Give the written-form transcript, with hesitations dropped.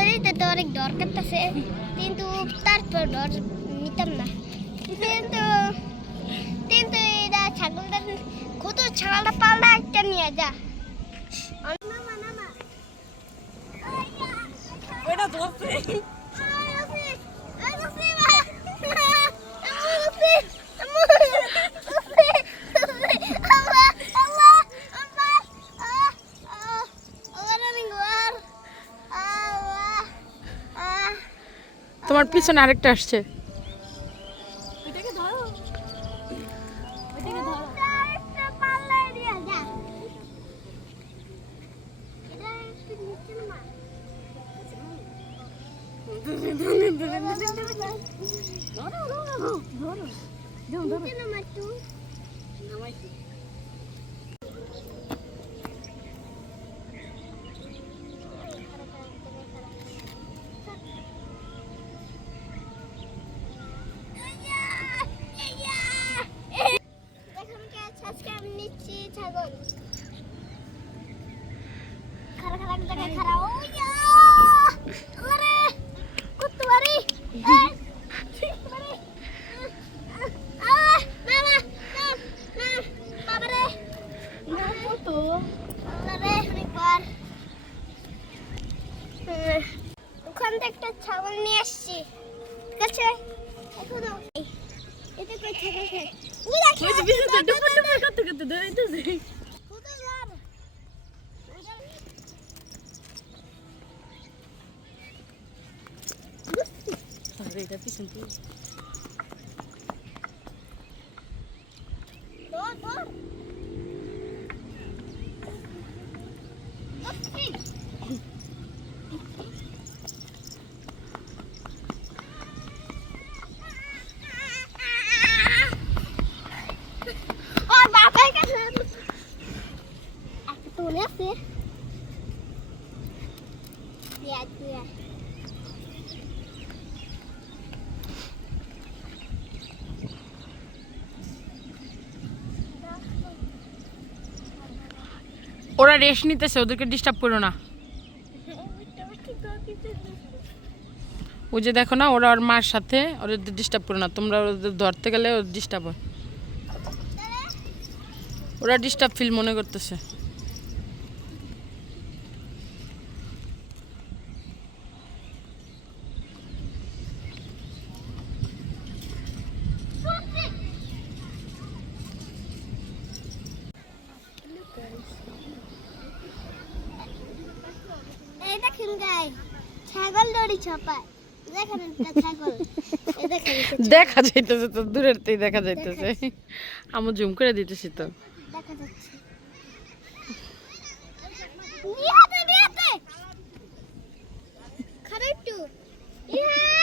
করিতে তো অনেক ডর কাটতেছে, কিন্তু তারপর ডর নিতাম না। কিন্তু কিন্তু এটা ছাগলটা কত ছাগলটা পাল্লা একটা নিয়ে যা ওটা ধরছে তোমার পিছনে আরেকটা আসছে। ওইটাকে ধরো, ওইটাকে ধরো। ছাগল খারা খারা জায়গায় খারা কত বাড়ি ওখান থেকে একটা ছাগল নিয়ে আসছি, ঠিক আছে? এটা কই থেকে ওই যে বিশুতে ডুবুর ডুবুর করতে করতে দৌড়াইতেছে। আরে এটা পিছন থেকে ওরা রেস্ট নিতেছে, ওদেরকে ডিস্টার্ব করো না। ওই যে দেখো না, ওরা ওর মার সাথে, ওদের ডিস্টার্ব করো না। তোমরা ওদের ধরতে গেলে ডিস্টার্ব হয়, ওরা ডিস্টার্ব ফিল মনে করতেছে। এই দেখেন গাই ছাগল দড়ি ছাপায়, দেখেন একটা ছাগল, এই দেখেন দেখা যাইতেছে তো, দূরের থেকে দেখা যাইতেছে। আমি জুম করে দিতেছি তো। দেখা যাচ্ছে নিহাতে নিহাতে খারাপ একটু ইহা